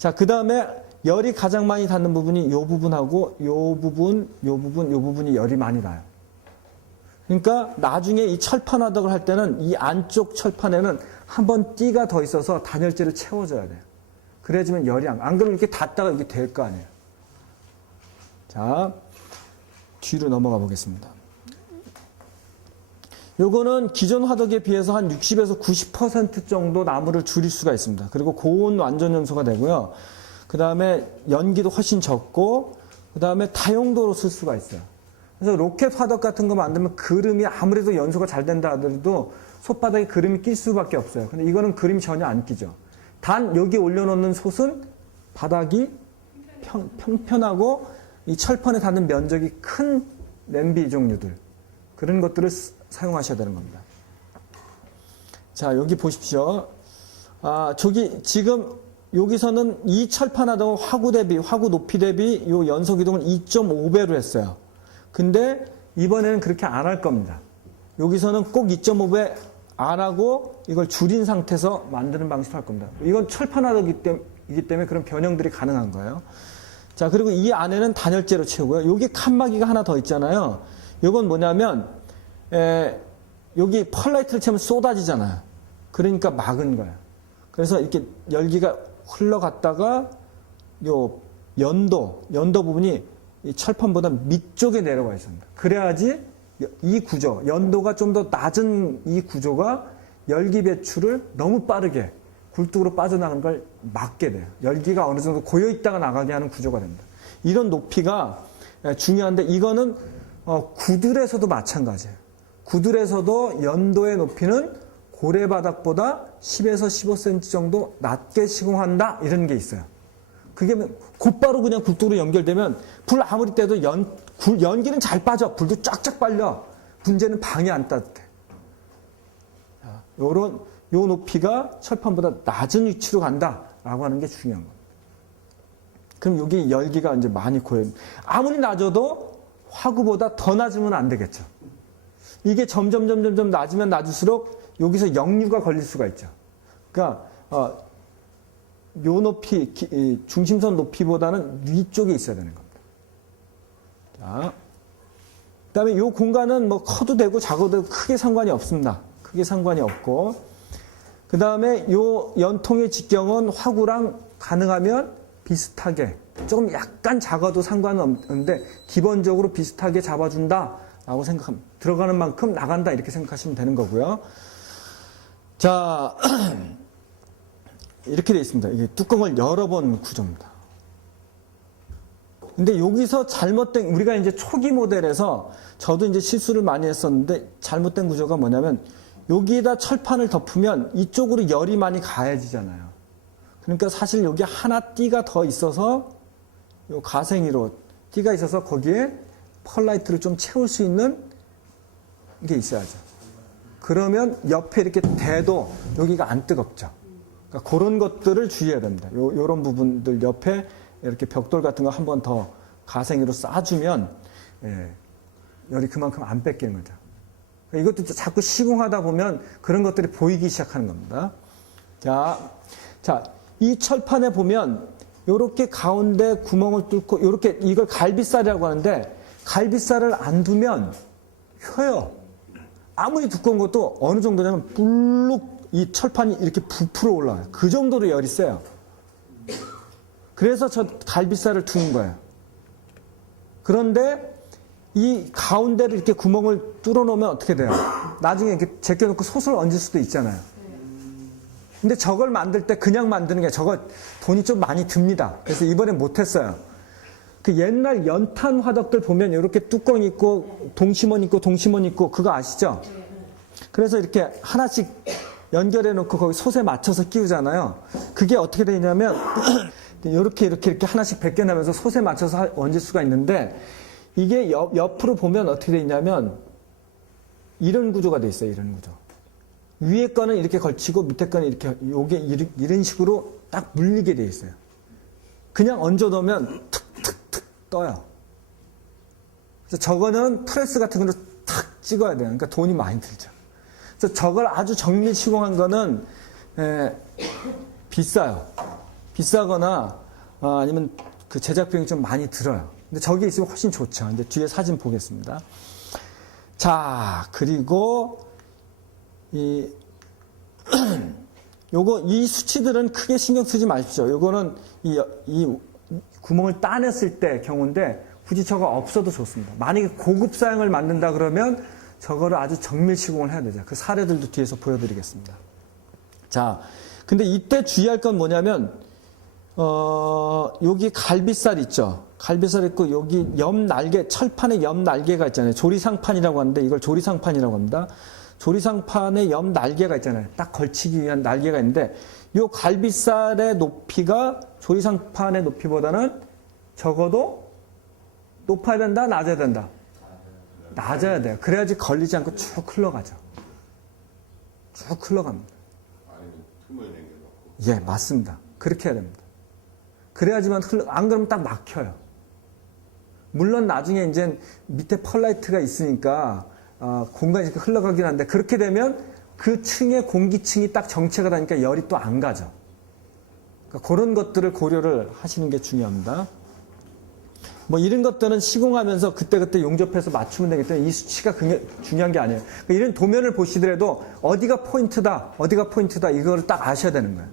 자, 그 다음에 열이 가장 많이 닿는 부분이 이 부분하고 이 부분, 이 부분, 이 부분이 열이 많이 나요. 그러니까 나중에 이 철판 화덕을 할 때는 이 안쪽 철판에는 한 번 띠가 더 있어서 단열재를 채워줘야 돼요. 그래야지만 열이 안 그러면 이렇게 닿다가 이게 될 거 아니에요. 자, 뒤로 넘어가 보겠습니다. 요거는 기존 화덕에 비해서 한 60에서 90% 정도 나무를 줄일 수가 있습니다. 그리고 고온 완전 연소가 되고요. 그 다음에 연기도 훨씬 적고, 그 다음에 다용도로 쓸 수가 있어요. 그래서 로켓 화덕 같은 거 만들면 그름이 아무래도 연소가 잘 된다 하더라도 솥바닥에 그름이 낄 수밖에 없어요. 근데 이거는 그림이 전혀 안 끼죠. 단 여기 올려놓는 솥은 바닥이 평편하고 이 철판에 닿는 면적이 큰 냄비 종류들, 그런 것들을 사용하셔야 되는 겁니다. 자, 여기 보십시오. 저기 지금 여기서는 이 철판 하던 화구 대비, 화구 높이 대비 요 연소 기동을 2.5배로 했어요. 근데 이번에는 그렇게 안 할 겁니다. 여기서는 꼭 2.5배 안 하고 이걸 줄인 상태에서 만드는 방식으로 할 겁니다. 이건 철판 화덕이기 때문에 그런 변형들이 가능한 거예요. 자, 그리고 이 안에는 단열재로 채우고요. 여기 칸막이가 하나 더 있잖아요. 이건 뭐냐면 여기 펄라이트를 채우면 쏟아지잖아요. 그러니까 막은 거예요. 그래서 이렇게 열기가 흘러갔다가 요 연도 부분이 이 철판보다 밑쪽에 내려와 있습니다. 그래야지 이 구조, 연도가 좀 더 낮은 이 구조가 열기 배출을 너무 빠르게 굴뚝으로 빠져나가는 걸 막게 돼요. 열기가 어느 정도 고여있다가 나가게 하는 구조가 됩니다. 이런 높이가 중요한데 이거는 구들에서도 마찬가지예요. 구들에서도 연도의 높이는 고래바닥보다 10에서 15cm 정도 낮게 시공한다, 이런 게 있어요. 그게 곧바로 그냥 굴뚝으로 연결되면 불 아무리 떼도 연기는 잘 빠져. 불도 쫙쫙 빨려. 문제는 방이 안 따뜻해. 요 높이가 철판보다 낮은 위치로 간다라고 하는 게 중요한 겁니다. 그럼 여기 열기가 이제 많이 고여. 아무리 낮아도 화구보다 더 낮으면 안 되겠죠. 이게 점점 낮으면 낮을수록 여기서 역류가 걸릴 수가 있죠. 그러니까 요 높이, 중심선 높이보다는 위쪽에 있어야 되는 겁니다. 자, 그 다음에 요 공간은 뭐 커도 되고 작아도 되고 크게 상관이 없습니다. 크게 상관이 없고, 그 다음에 요 연통의 직경은 화구랑 가능하면 비슷하게, 조금 약간 작아도 상관은 없는데 기본적으로 비슷하게 잡아준다라고 생각하면, 들어가는 만큼 나간다 이렇게 생각하시면 되는 거고요. 자, 이렇게 되어 있습니다. 이게 뚜껑을 여러 번 구조입니다. 근데 여기서 잘못된, 우리가 이제 초기 모델에서 저도 이제 실수를 많이 했었는데 잘못된 구조가 뭐냐면 여기에다 철판을 덮으면 이쪽으로 열이 많이 가해지잖아요. 그러니까 사실 여기 하나 띠가 더 있어서 요 가생이로 띠가 있어서 거기에 펄라이트를 좀 채울 수 있는 게 있어야죠. 그러면 옆에 이렇게 대도 여기가 안 뜨겁죠. 그러니까 그런 것들을 주의해야 됩니다. 요런 부분들 옆에 이렇게 벽돌 같은 거 한 번 더 가생이로 쌓아주면 열이 그만큼 안 뺏기는 거죠. 그러니까 이것도 자꾸 시공하다 보면 그런 것들이 보이기 시작하는 겁니다. 자, 이 철판에 보면 요렇게 가운데 구멍을 뚫고 요렇게, 이걸 갈비살이라고 하는데 갈비살을 안 두면 휘어요. 아무리 두꺼운 것도 어느 정도냐면 불룩 이 철판이 이렇게 부풀어 올라와요. 그 정도로 열이 세요. 그래서 저 갈비살을 두는 거예요. 그런데 이 가운데를 이렇게 구멍을 뚫어 놓으면 어떻게 돼요? 나중에 이렇게 제껴놓고 솥을 얹을 수도 있잖아요. 근데 저걸 만들 때 그냥 만드는 게 저거 돈이 좀 많이 듭니다. 그래서 이번엔 못했어요. 그 옛날 연탄 화덕들 보면 이렇게 뚜껑 있고 동심원 있고 그거 아시죠? 그래서 이렇게 하나씩 연결해 놓고 거기 솥에 맞춰서 끼우잖아요. 그게 어떻게 되냐면 이렇게 하나씩 벗겨내면서 솥에 맞춰서 얹을 수가 있는데 이게 옆으로 보면 어떻게 돼 있냐면 이런 구조가 돼 있어요. 이런 구조. 위에 거는 이렇게 걸치고 밑에 거는 이렇게 요게 이런 식으로 딱 물리게 돼 있어요. 그냥 얹어 놓으면 툭툭툭 떠요. 그래서 저거는 프레스 같은 걸로 탁 찍어야 돼요. 그러니까 돈이 많이 들죠. 그래서 저걸 아주 정밀 시공한 거는 비싸요. 비싸거나 아니면 그 제작 비용이 좀 많이 들어요. 근데 저기 있으면 훨씬 좋죠. 이제 뒤에 사진 보겠습니다. 자, 그리고 이 수치들은 크게 신경 쓰지 마십시오. 요거는 이 구멍을 따냈을 때 경우인데 굳이 저거 없어도 좋습니다. 만약에 고급 사양을 만든다 그러면 저거를 아주 정밀 시공을 해야 되죠. 그 사례들도 뒤에서 보여드리겠습니다. 자, 근데 이때 주의할 건 뭐냐면 여기 갈비살 있죠. 갈비살 있고 여기 옆 날개, 철판에 옆 날개가 있잖아요. 조리상판이라고 하는데 이걸 조리상판이라고 합니다. 조리상판에 옆 날개가 있잖아요. 딱 걸치기 위한 날개가 있는데 이 갈비살의 높이가 조리상판의 높이보다는 적어도 높아야 된다, 낮아야 된다. 낮아야 돼요. 그래야지 걸리지 않고 쭉 흘러가죠. 쭉 흘러갑니다. 예, 맞습니다. 그렇게 해야 됩니다. 그래야지만 안 그러면 딱 막혀요. 물론 나중에 이제 밑에 펄라이트가 있으니까 공간이 이렇게 흘러가긴 한데 그렇게 되면 그 층에 공기층이 딱 정체가 되니까 열이 또 안 가죠. 그러니까 그런 것들을 고려를 하시는 게 중요합니다. 뭐 이런 것들은 시공하면서 그때그때 용접해서 맞추면 되기 때문에 이 수치가 중요한 게 아니에요. 그러니까 이런 도면을 보시더라도 어디가 포인트다, 어디가 포인트다 이걸 딱 아셔야 되는 거예요.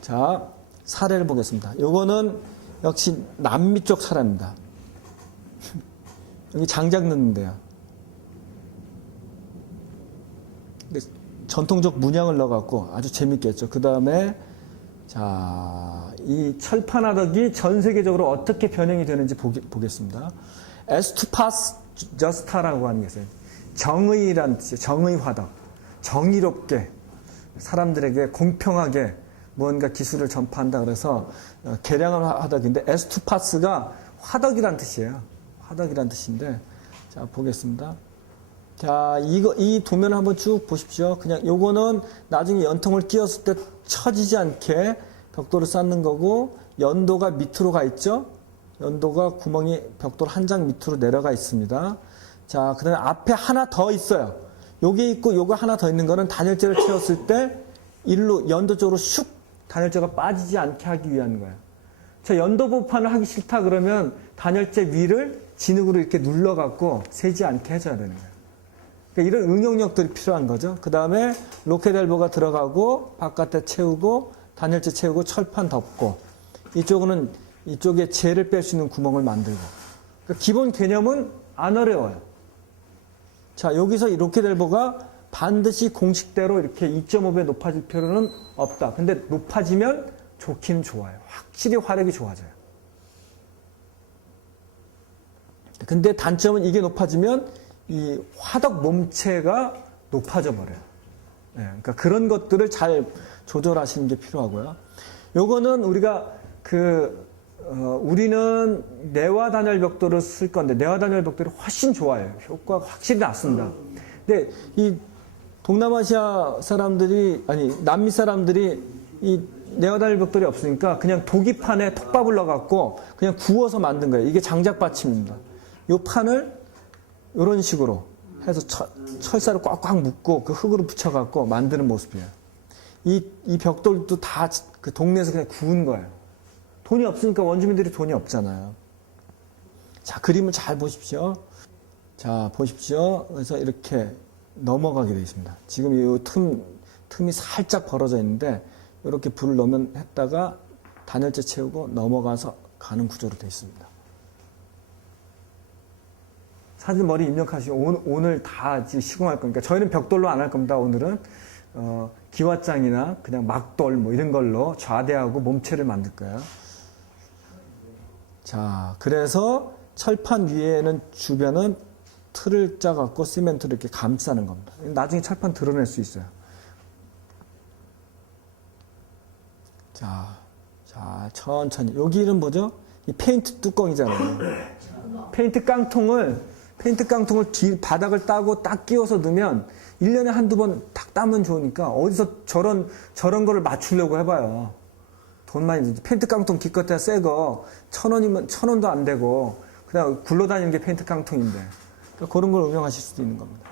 자, 사례를 보겠습니다. 요거는 역시 남미 쪽 사례입니다. 여기 장작 넣는데요. 전통적 문양을 넣어갖고 아주 재밌게 했죠. 그 다음에 자, 이 철판 화덕이 전 세계적으로 어떻게 변형이 되는지 보겠습니다. 에스투파스 저스타라고 하는 게 있어요. 정의란 뜻이에요. 정의 화덕. 정의롭게 사람들에게 공평하게 무언가 기술을 전파한다 그래서 개량한 화덕인데 에스투파스가 화덕이란 뜻이에요. 화덕이란 뜻인데 자, 보겠습니다. 자, 이 도면을 한번 쭉 보십시오. 그냥 요거는 나중에 연통을 끼웠을 때 처지지 않게 벽돌을 쌓는 거고, 연도가 밑으로 가 있죠? 연도가 구멍이 벽돌 한 장 밑으로 내려가 있습니다. 자, 그 다음에 앞에 하나 더 있어요. 요게 있고 요거 하나 더 있는 거는 단열재를 채웠을 때 일로 연도 쪽으로 슉 단열재가 빠지지 않게 하기 위한 거예요. 자, 연도 보판을 하기 싫다 그러면 단열재 위를 진흙으로 이렇게 눌러갖고 새지 않게 해줘야 되는 거예요. 그러니까 이런 응용력들이 필요한 거죠. 그 다음에 로켓 엘보가 들어가고 바깥에 채우고 단열재 채우고 철판 덮고 이쪽은 이쪽에 재를 뺄 수 있는 구멍을 만들고 그러니까 기본 개념은 안 어려워요. 자, 여기서 이 로켓 엘보가 반드시 공식대로 이렇게 2.5배 높아질 필요는 없다. 근데 높아지면 좋긴 좋아요. 확실히 화력이 좋아져요. 근데 단점은 이게 높아지면 이 화덕 몸체가 높아져 버려요. 네, 그러니까 그런 것들을 잘 조절하시는 게 필요하고요. 요거는 우리가 우리는 내화 단열 벽돌을 쓸 건데 내화 단열 벽돌이 훨씬 좋아요. 효과가 확실히 낫습니다. 근데 이 동남아시아 사람들이 남미 사람들이 이 내화 단열 벽돌이 없으니까 그냥 도기판에 톱밥을 넣어갖고 그냥 구워서 만든 거예요. 이게 장작 받침입니다. 요 판을 이런 식으로 해서 철사를 꽉꽉 묶고 그 흙으로 붙여갖고 만드는 모습이에요. 이 벽돌도 다 그 동네에서 그냥 구운 거예요. 돈이 없으니까 원주민들이 돈이 없잖아요. 자, 그림을 잘 보십시오. 자, 보십시오. 그래서 이렇게 넘어가게 되어 있습니다. 지금 이 틈이 살짝 벌어져 있는데 이렇게 불을 넣으면 했다가 단열재 채우고 넘어가서 가는 구조로 되어 있습니다. 사진 머리 입력하시고 오늘 다 시공할 거니까 저희는 벽돌로 안 할 겁니다. 오늘은 기와장이나 그냥 막돌 뭐 이런 걸로 좌대하고 몸체를 만들 거예요. 자, 그래서 철판 위에는 주변은 틀을 짜갖고 시멘트를 이렇게 감싸는 겁니다. 나중에 철판 드러낼 수 있어요. 자, 천천히. 여기는 뭐죠? 이 페인트 뚜껑이잖아요. 페인트 깡통을 바닥을 따고 딱 끼워서 넣으면 1년에 한두 번 딱 따면 좋으니까 어디서 저런 거를 맞추려고 해봐요. 돈 많이 들지. 페인트 깡통 기껏해야 새 거 1,000원이면 1,000원도 안 되고 그냥 굴러다니는 게 페인트 깡통인데 그러니까 그런 걸 응용하실 수도 있는 겁니다.